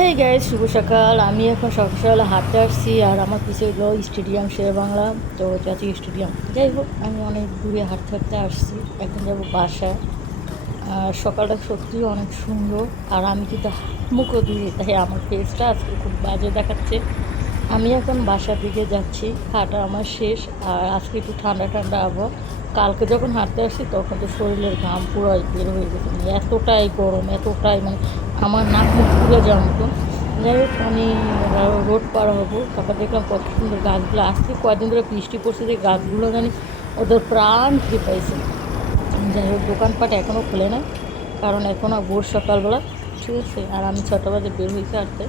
এই গাইজ শুভ সকাল। আমি এখন সকাল সকাল হাঁটতে আসছি আর আমার পিছিয়ে হলো স্টেডিয়াম শেরে বাংলা, তো জাতীয় স্টেডিয়াম। যাই হোক, আমি অনেক দূরে হাঁটতে হাঁটতে আসছি, এখন যাবো বাসায়। আর সকালটা সত্যিই অনেক সুন্দর, আর আমি কিন্তু মুখও ধুয়ে, তাই আমার ফেসটা আজকে খুব বাজে দেখাচ্ছে। আমি এখন বাসার দিকে যাচ্ছি, হাঁটা আমার শেষ। আর আজকে একটু ঠান্ডা ঠান্ডা আবহাওয়া। কালকে যখন হাঁটতে আসছি তখন তো শরীরের ঘাম পুরোই বের হয়ে গেছে, মানে এতটাই গরম, এতটাই মানে আমার নাক মুখ পুড়ে যাওয়ার মতন। যাই হোক, আমি রোড পার হবো, তারপর দেখলাম কত সুন্দর গাছগুলো। আজকে কয়েকদিন ধরে বৃষ্টি পড়ছে, যে গাছগুলো জানি ওদের প্রাণ ফিরে পাইছে। যাই হোক, দোকানপাট এখনও খোলে না, কারণ এখনও ভোর সকালবেলা, ঠিক আছে। আর আমি 6টা বাজে বের হয়েছি হাঁটতে,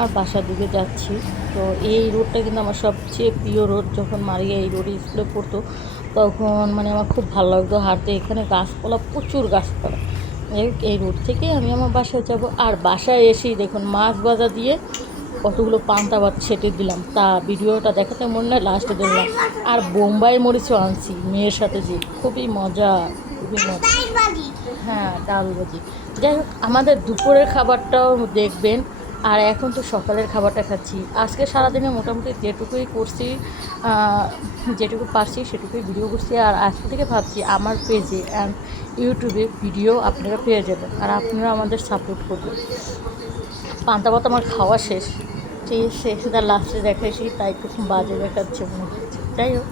আর বাসার দিকে যাচ্ছি। তো এই রোডটা কিন্তু আমার সবচেয়ে প্রিয় রোড। যখন মারিয়া এই রোডে স্কুলে পড়তো তখন মানে আমার খুব ভালো লাগতো হাঁটতে। এখানে গাছপালা, প্রচুর গাছপালা। এই রোড থেকে আমি আমার বাসায় যাব। আর বাসায় এসেই দেখুন মাছ ভাজা দিয়ে কতগুলো পান্তা ভাত ছেটে দিলাম, তা ভিডিওটা দেখাতে মনে নয়, লাস্টে দেখলাম। আর বোম্বাই মরিচও আনছি মেয়ের সাথে, যে খুবই মজা, খুবই মজা। হ্যাঁ, ডাল ভাজি। যাই হোক, আমাদের দুপুরের খাবারটাও দেখবেন। আর এখন তো সকালের খাবারটা খাচ্ছি। আজকে সারাদিনে মোটামুটি যেটুকুই করছি, যেটুকু পারছি সেটুকুই ভিডিও করছি। আর আজকে থেকে ভাবছি আমার পেজে অ্যান্ড ইউটিউবে ভিডিও আপনারা পেয়ে যাবেন, আর আপনারা আমাদের সাপোর্ট করবেন। পান্তা ভাত আমার খাওয়া শেষ, ঠিক আছে, তার লাস্টে দেখাইছি, তাই একটু বাজে দেখাচ্ছে মনে হচ্ছে। যাই হোক,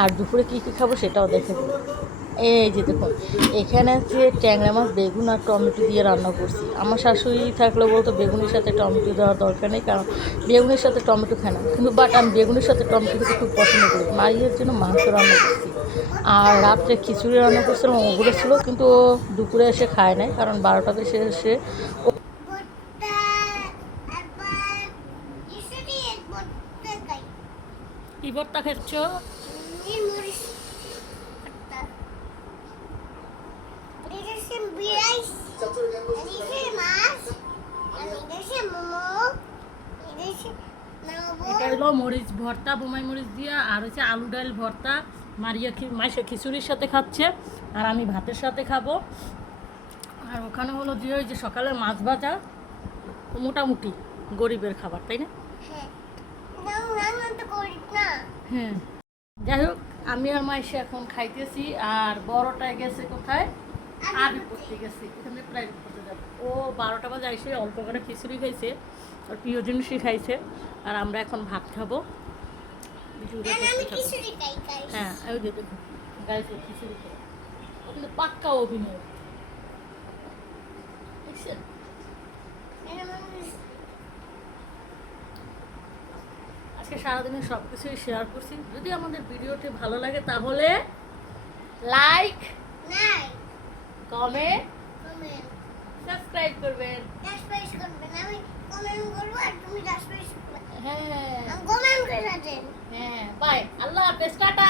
আর দুপুরে কী কী খাবো সেটাও দেখে দেবো। এই যে দেখুন, এখানে হচ্ছে ট্যাংরা মাছ, বেগুন আর টমেটো দিয়ে রান্না করছি। আমার শাশুড়ি থাকলে বলতো বেগুনের সাথে টমেটো দেওয়ার দরকার নেই, কারণ বেগুনের সাথে টমেটো খায় না, কিন্তু বাট আমি বেগুনের সাথে টমেটো খেতে খুব পছন্দ করি। মারিয়ার জন্য মাংস রান্না করছি, আর রাত্রে খিচুড়ি রান্না করছিলাম, ওগুলো ছিল, কিন্তু ও দুপুরে এসে খায় নাই, কারণ 12টাতে এসে কি ভর্তা খাচ্ছ? এটা হলো মরিচ ভর্তা, বোমাই মরিচ দিয়া, আর হচ্ছে আলু ডাল ভর্তা। মারিয়া মাইশা খিচুড়ির সাথে খাচ্ছে, আর আমি ভাতের সাথে খাবো। আর ওখানে হলো যে ওই যে সকালে মাছ ভাজা, মোটামুটি গরিবের খাবার, তাই না? হ্যাঁ, যাই হোক, আমি আর মাইশা এখন খাইতেছি। আর বড়টায় গেছে কোথায়? আবি পড়তে গেছে, এখানে প্রাইভেট পড়তে যাবে। ও 12টা বাজে এসে অল্প করে খিচুড়ি খাইছে, আর প্রিয় জিনিসই খাইছে। আর আমরা এখন ভাত খাবো। হ্যাঁ, ওই যে দেখুন গাইছে খিচুড়ি খাই, ও কিন্তু পাক্কা অভিনয়, দেখছেন? আজকে সারাদিনে সব কিছুই শেয়ার করছি। যদি আমাদের ভিডিওটি ভালো লাগে তাহলে লাইক, কমেন্ট, সাবস্ক্রাইব করবেন। হ্যাঁ, হ্যাঁ, বাই, আল্লাহ হাফেজ, টাটা।